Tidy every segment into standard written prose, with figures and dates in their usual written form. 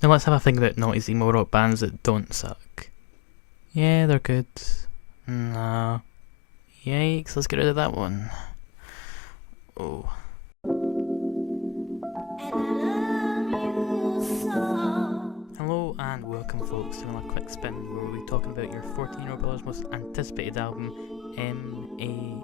Now let's have a think about naughty emo rock bands that don't suck. Yeah, they're good. No. Yikes, let's get rid of that one. Oh. Hello and welcome folks to another quick spin where we'll be talking about your 14-year-old brother's most anticipated album, Mania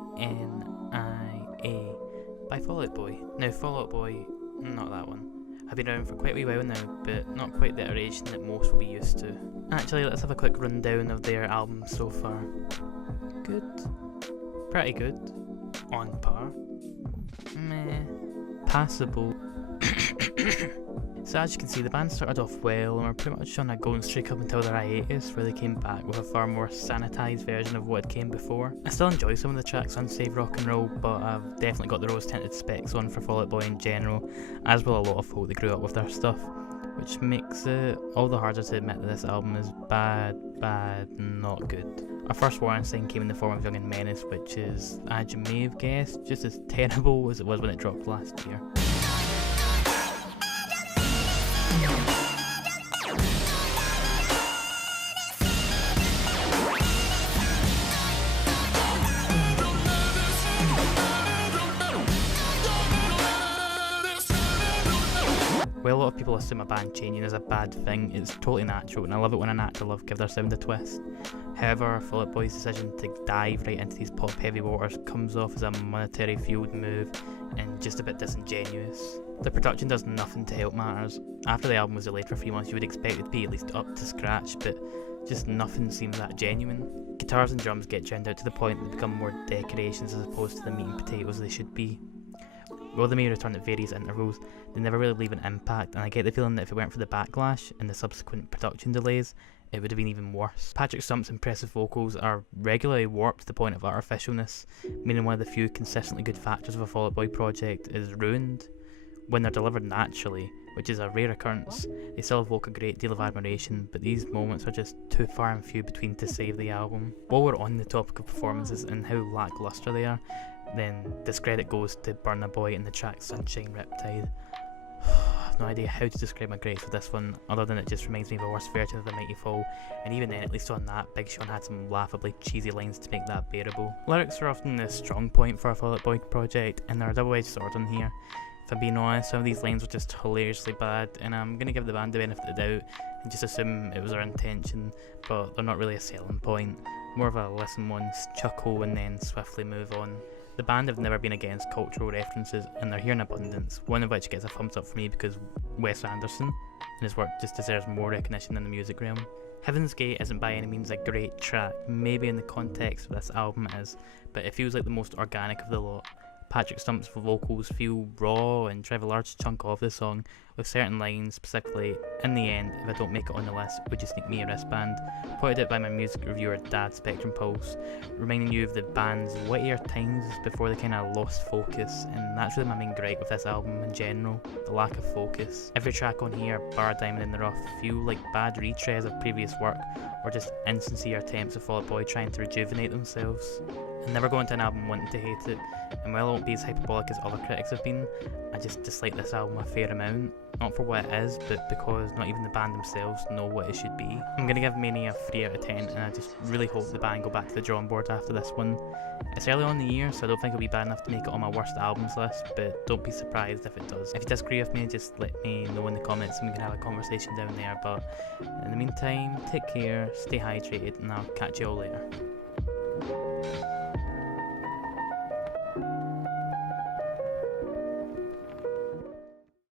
by Fall Out Boy. Now Fall Out Boy, not that one. I've been around for quite a wee while now, but not quite the iteration that most will be used to. Actually, let's have a quick rundown of their album so far. Good. Pretty good. On par. Meh. Passable. So as you can see, the band started off well and were pretty much on a golden streak up until their hiatus, where they came back with a far more sanitised version of what had came before. I still enjoy some of the tracks on Save Rock and Roll, but I've definitely got the rose-tinted specs on for Fall Out Boy in general, as will a lot of folk that grew up with their stuff, which makes it all the harder to admit that this album is bad, not good. Our first warning sign came in the form of Young and Menace, which is, as you may have guessed, just as terrible as it was when it dropped last year. While a lot of people assume a band changing is a bad thing, it's totally natural, and I love it when an actor love give their sound a twist. However, Fall Out Boy's decision to dive right into these pop heavy waters comes off as a monetary fueled move and just a bit disingenuous. The production does nothing to help matters. After the album was delayed for 3 months, you would expect it to be at least up to scratch, but just nothing seems that genuine. Guitars and drums get drowned out to the point that they become more decorations as opposed to the meat and potatoes they should be. While they may return at various intervals, they never really leave an impact, and I get the feeling that if it weren't for the backlash and the subsequent production delays, it would have been even worse. Patrick Stump's impressive vocals are regularly warped to the point of artificialness, meaning one of the few consistently good factors of a Fall Out Boy project is ruined. When they're delivered naturally, which is a rare occurrence, they still evoke a great deal of admiration, but these moments are just too far and few between to save the album. While we're on the topic of performances and how lacklustre they are, then discredit goes to Burna Boy and the track Sunshine Riptide. I have no idea how to describe my grades for this one, other than it just reminds me of a worse version of The Mighty Fall, and even then, at least on that, Big Sean had some laughably cheesy lines to make that bearable. Lyrics are often the strong point for a Fall Out Boy project, and they're a double-edged sword on here. If I'm being honest, some of these lines were just hilariously bad, and I'm going to give the band the benefit of the doubt and just assume it was their intention, but they're not really a selling point. More of a listen once, chuckle, and then swiftly move on. The band have never been against cultural references, and they're here in abundance, one of which gets a thumbs up for me because Wes Anderson and his work just deserves more recognition in the music realm. Heaven's Gate isn't by any means a great track, maybe in the context of this album it is, but it feels like the most organic of the lot. Patrick Stump's vocals feel raw and drive a large chunk of the song, with certain lines, specifically, "In the end, if I don't make it on the list, would you sneak me a wristband?" pointed out by my music reviewer dad Spectrum Pulse, reminding you of the band's wittier times before they kinda lost focus, and that's really my main gripe with this album in general, the lack of focus. Every track on here, bar Diamond in the Rough, feel like bad retreads of previous work, or just insincere attempts of Fall Out Boy trying to rejuvenate themselves. I never go into an album wanting to hate it, and while I won't be as hyperbolic as other critics have been, I just dislike this album a fair amount. Not for what it is, but because not even the band themselves know what it should be. I'm going to give Mania a 3 out of 10, and I just really hope the band go back to the drawing board after this one. It's early on in the year, so I don't think it'll be bad enough to make it on my worst albums list, but don't be surprised if it does. If you disagree with me, just let me know in the comments and we can have a conversation down there, but in the meantime, take care, stay hydrated, and I'll catch you all later.